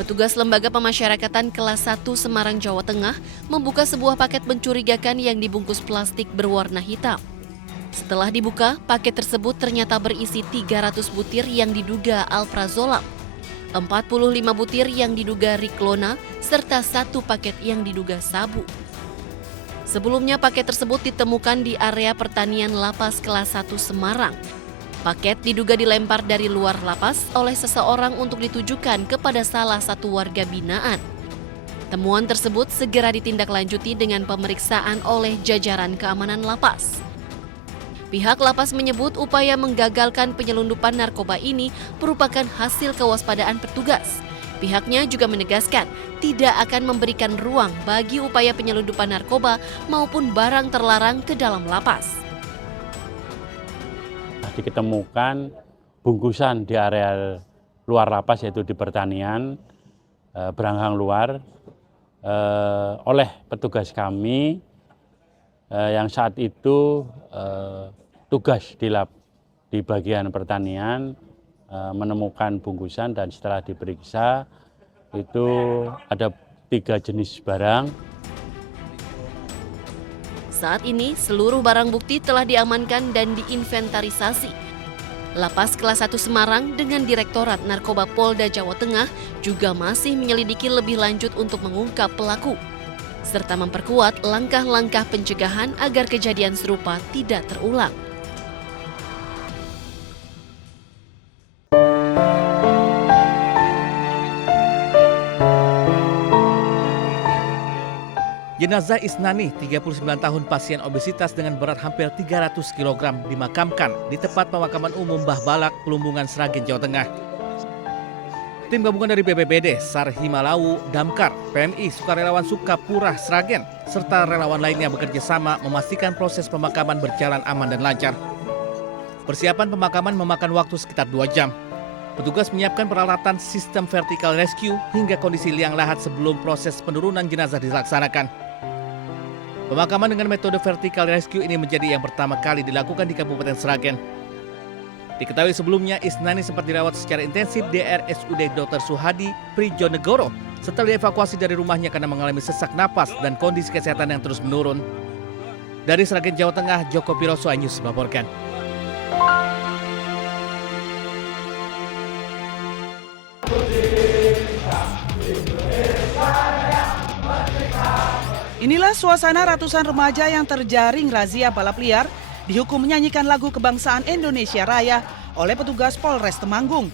Petugas Lembaga Pemasyarakatan kelas 1 Semarang, Jawa Tengah membuka sebuah paket mencurigakan yang dibungkus plastik berwarna hitam. Setelah dibuka, paket tersebut ternyata berisi 300 butir yang diduga alprazolam, 45 butir yang diduga Riklona, serta 1 paket yang diduga sabu. Sebelumnya paket tersebut ditemukan di area pertanian lapas kelas 1 Semarang. Paket diduga dilempar dari luar lapas oleh seseorang untuk ditujukan kepada salah satu warga binaan. Temuan tersebut segera ditindaklanjuti dengan pemeriksaan oleh jajaran keamanan lapas. Pihak lapas menyebut upaya menggagalkan penyelundupan narkoba ini merupakan hasil kewaspadaan petugas. Pihaknya juga menegaskan tidak akan memberikan ruang bagi upaya penyelundupan narkoba maupun barang terlarang ke dalam lapas. Diketemukan bungkusan di area luar lapas, yaitu di pertanian Beranghang Luar, oleh petugas kami yang saat itu tugas di bagian pertanian, menemukan bungkusan, dan setelah diperiksa itu ada 3 jenis barang. Saat ini, seluruh barang bukti telah diamankan dan diinventarisasi. Lapas kelas 1 Semarang dengan Direktorat Narkoba Polda Jawa Tengah juga masih menyelidiki lebih lanjut untuk mengungkap pelaku, serta memperkuat langkah-langkah pencegahan agar kejadian serupa tidak terulang. Jenazah Isnani, 39 tahun pasien obesitas dengan berat hampir 300 kg dimakamkan di tempat pemakaman umum Mbah Balak, Plumbungan, Sragen, Jawa Tengah. Tim gabungan dari BPBD, SAR Himalawu, Damkar, PMI, Sukarelawan Sukapura, Sragen, serta relawan lainnya bekerja sama memastikan proses pemakaman berjalan aman dan lancar. Persiapan pemakaman memakan waktu sekitar 2 jam. Petugas menyiapkan peralatan sistem vertical rescue hingga kondisi liang lahat sebelum proses penurunan jenazah dilaksanakan. Pemakaman dengan metode vertical rescue ini menjadi yang pertama kali dilakukan di Kabupaten Sragen. Diketahui sebelumnya Isnani sempat dirawat secara intensif di RSUD Dr. Suhadi Prijonegoro setelah dievakuasi dari rumahnya karena mengalami sesak napas dan kondisi kesehatan yang terus menurun. Dari Sragen, Jawa Tengah, Joko Piroso, iNews melaporkan. Inilah suasana ratusan remaja yang terjaring razia balap liar dihukum menyanyikan lagu kebangsaan Indonesia Raya oleh petugas Polres Temanggung.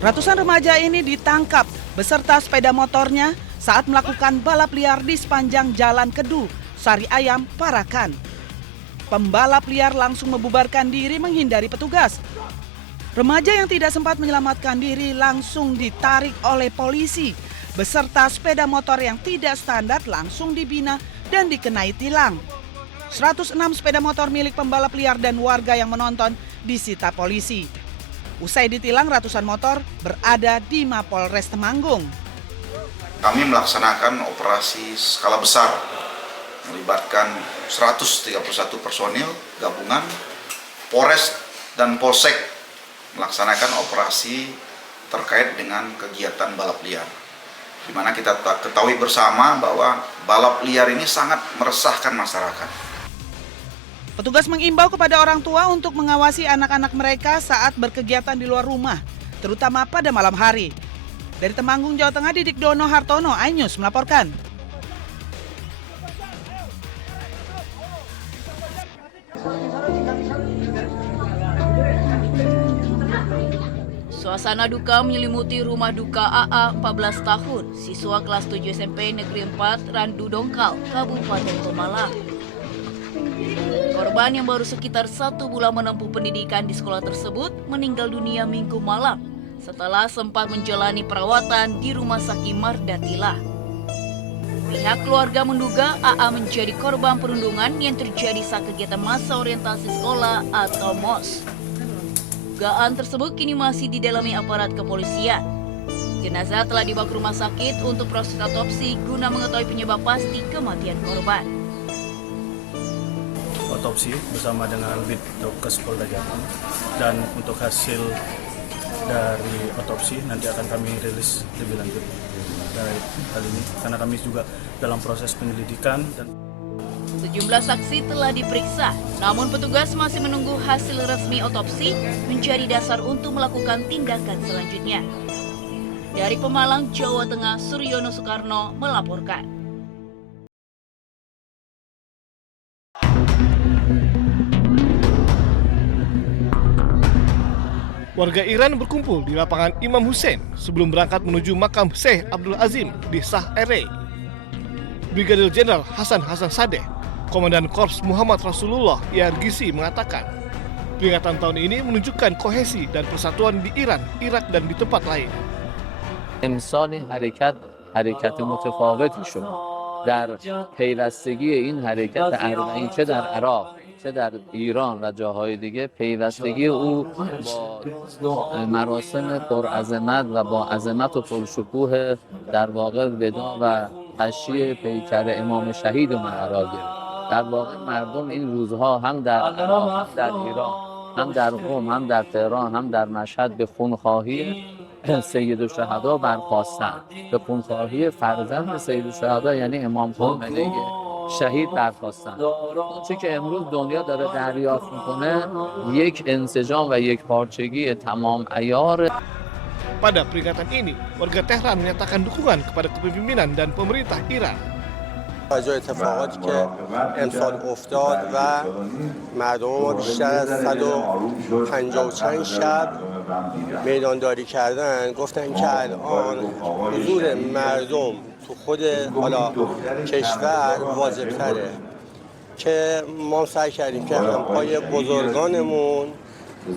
Ratusan remaja ini ditangkap beserta sepeda motornya saat melakukan balap liar di sepanjang Jalan Kedu, Sari Ayam, Parakan. Pembalap liar langsung membubarkan diri menghindari petugas. Remaja yang tidak sempat menyelamatkan diri langsung ditarik oleh polisi. Beserta sepeda motor yang tidak standar langsung dibina dan dikenai tilang. 106 sepeda motor milik pembalap liar dan warga yang menonton disita polisi. Usai ditilang, ratusan motor berada di Mapolres Temanggung. Kami melaksanakan operasi skala besar, melibatkan 131 personil gabungan, Polres dan Polsek melaksanakan operasi terkait dengan kegiatan balap liar. Di mana kita ketahui bersama bahwa balap liar ini sangat meresahkan masyarakat. Petugas mengimbau kepada orang tua untuk mengawasi anak-anak mereka saat berkegiatan di luar rumah, terutama pada malam hari. Dari Temanggung, Jawa Tengah, Didik Dono Hartono, iNews melaporkan. Suasana duka menyelimuti rumah duka AA 14 tahun, siswa kelas 7 SMP Negeri 4 Randu Dongkal, Kabupaten Pemalang. Korban yang baru sekitar 1 bulan menempuh pendidikan di sekolah tersebut meninggal dunia Minggu malam setelah sempat menjalani perawatan di Rumah Sakit Mardatila. Pihak keluarga menduga AA menjadi korban perundungan yang terjadi saat kegiatan masa orientasi sekolah atau MOS. Dugaan tersebut kini masih didalami aparat kepolisian. Jenazah telah dibawa ke rumah sakit untuk proses otopsi guna mengetahui penyebab pasti kematian korban. Otopsi bersama dengan Bid Dokes Polda Jatim, dan untuk hasil dari otopsi nanti akan kami rilis lebih lanjut dari hal ini, karena kami juga dalam proses penyelidikan. Dan Sejumlah saksi telah diperiksa, namun petugas masih menunggu hasil resmi otopsi menjadi dasar untuk melakukan tindakan selanjutnya. Dari Pemalang, Jawa Tengah, Suryono Soekarno melaporkan. Warga Iran berkumpul di lapangan Imam Hussein sebelum berangkat menuju makam Syekh Abdul Azim di Shah Ere. Brigadir Jenderal Hasan Sadeh, Komandan Korps Muhammad Rasulullah YRGC mengatakan, peringatan tahun ini menunjukkan kohesi dan persatuan di Iran, Irak, dan di tempat lain. امسال حرکت متفاوتی شد در پیوستگی این حرکت اربعین چه در عراق چه در ایران و جاهای دیگه پیوستگی او با مراسم پرعظمت و با عظمت و پرشکوه در واقع ودا و تشییع پیکر امام شهید ما قرار گرفت. در واقع مردم این روزها هم در عراق هم در ایران هم در قم هم در تهران هم در مشهد به خونخواهی سید الشهدا برخاستند، به خونخواهی فرزند سید الشهدا یعنی امام خمینی شهید برخاستند. چه که امروز دنیا داره دریافت میکنه یک انسجام و یک پارچگی تمام عیار. Pada peringatan ini, warga Tehran menyatakan dukungan kepada kepemimpinan dan pemerintah Iran. توجه اتفاقاتی که امسال افتاد و مردم ما بیشتر از 150 چند شب میدانداری کردن، گفتن که الان حضور مردم تو خود حالا کشور واجب‌تره که ما سعی کردیم که همپای بزرگانمون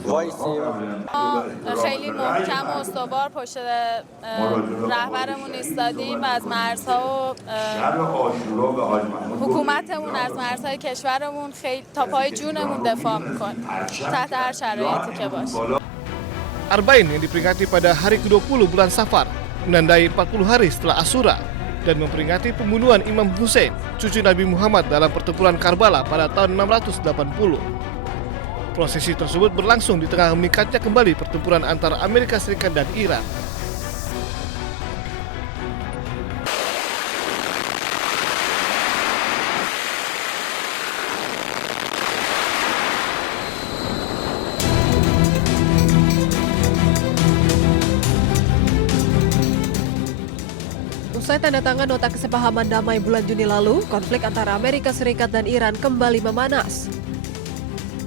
وایسیم. خیلی محکم و استوار پشت رهبرمون ایستادیم و از مرزها و حکومتمون از مرزهای کشورمون خیلی تا پای جونمون دفاع میکنیم تحت هر شرایطی که باشه. Arbain yang diperingati pada hari ke-20 bulan Safar menandai 40 hari setelah Asyura dan memperingati pembunuhan Imam Hussein, cucu Nabi Muhammad dalam pertempuran Karbala pada tahun 680. Prosesi tersebut berlangsung di tengah meningkatnya kembali pertempuran antara Amerika Serikat dan Iran. Usai tanda tangan nota kesepahaman damai bulan Juni lalu, konflik antara Amerika Serikat dan Iran kembali memanas.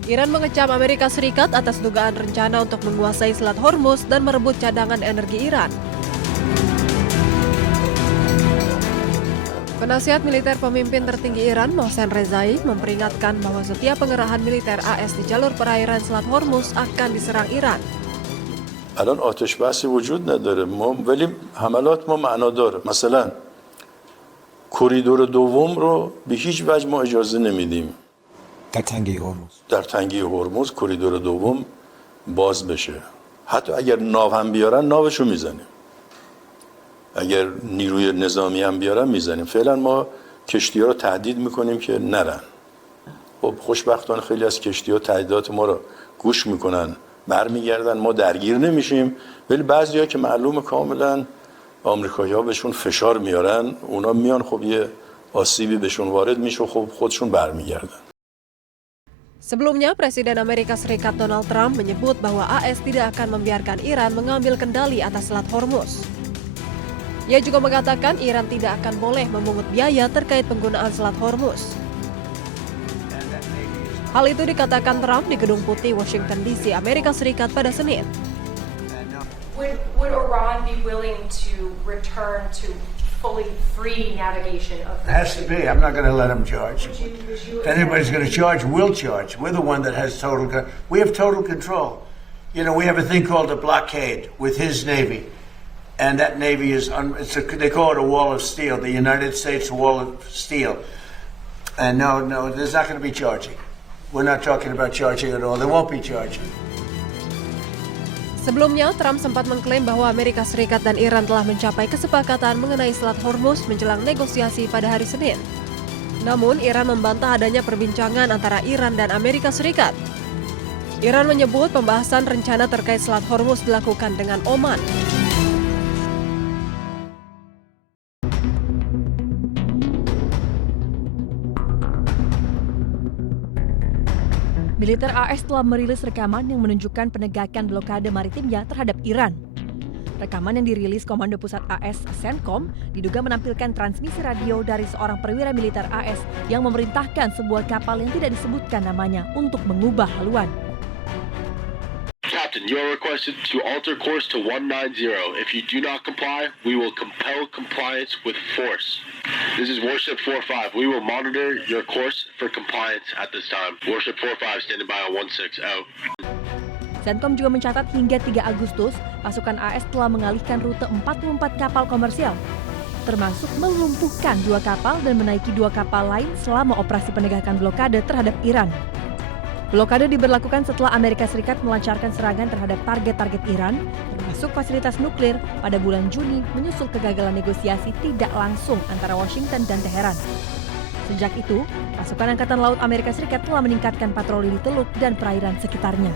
Iran mengecam Amerika Serikat atas dugaan rencana untuk menguasai Selat Hormuz dan merebut cadangan energi Iran. Penasihat militer pemimpin tertinggi Iran, Mohsen Rezai, memperingatkan bahwa setiap pengerahan militer AS di jalur perairan Selat Hormuz akan diserang Iran. الان آتش بحثی وجود نداره ولی حملات ما معنا داره. مثلا کریدور دوم رو به هیچ وجه ما اجازه نمیدیم در تنگه هرمز کریدور دوم باز بشه. حتی اگر ناو هم بیارن ناوشو میزنیم، اگر نیروی نظامی هم بیارن میزنیم. فعلا ما کشتی ها رو تهدید میکنیم که نرن. خب خوشبختانه خیلی از کشتی ها تهدیدات ما رو گوش میکنن، برمیگردن، ما درگیر نمیشیم. ولی بعضیا که معلومه کاملا آمریکایی‌ها بهشون فشار میارن، اونا میان خب یه آسیبی بهشون وارد میشه، خب خودشون برمیگردن. Sebelumnya, Presiden Amerika Serikat Donald Trump menyebut bahwa AS tidak akan membiarkan Iran mengambil kendali atas Selat Hormuz. Ia juga mengatakan Iran tidak akan boleh memungut biaya terkait penggunaan Selat Hormuz. Hal itu dikatakan Trump di Gedung Putih, Washington DC, Amerika Serikat pada Senin. Would Iran be willing to return to fully free navigation of the Has to be. I'm not going to let them charge. If anybody's going to charge, we'll charge. We're the one that has we have total control. You know, we have a thing called a blockade with his Navy. And that Navy is, they call it a wall of steel, the United States wall of steel. And no, there's not going to be charging. We're not talking about charging at all. There won't be charging. Sebelumnya, Trump sempat mengklaim bahwa Amerika Serikat dan Iran telah mencapai kesepakatan mengenai Selat Hormuz menjelang negosiasi pada hari Senin. Namun, Iran membantah adanya perbincangan antara Iran dan Amerika Serikat. Iran menyebut pembahasan rencana terkait Selat Hormuz dilakukan dengan Oman. Militer AS telah merilis rekaman yang menunjukkan penegakan blokade maritimnya terhadap Iran. Rekaman yang dirilis Komando Pusat AS CENTCOM diduga menampilkan transmisi radio dari seorang perwira militer AS yang memerintahkan sebuah kapal yang tidak disebutkan namanya untuk mengubah haluan. Captain, you are requested to alter course to 190. If you do not comply, we will compel compliance with force. This is Warship 45. We will monitor your course for compliance at this time. Warship 45 standing by on 16 out. CENTCOM juga mencatat hingga 3 Agustus, pasukan AS telah mengalihkan rute 44 kapal komersial, termasuk melumpuhkan 2 kapal dan menaiki 2 kapal lain selama operasi penegakan blokade terhadap Iran. Blokade diberlakukan setelah Amerika Serikat melancarkan serangan terhadap target-target Iran, termasuk fasilitas nuklir pada bulan Juni menyusul kegagalan negosiasi tidak langsung antara Washington dan Teheran. Sejak itu, pasukan Angkatan Laut Amerika Serikat telah meningkatkan patroli di teluk dan perairan sekitarnya.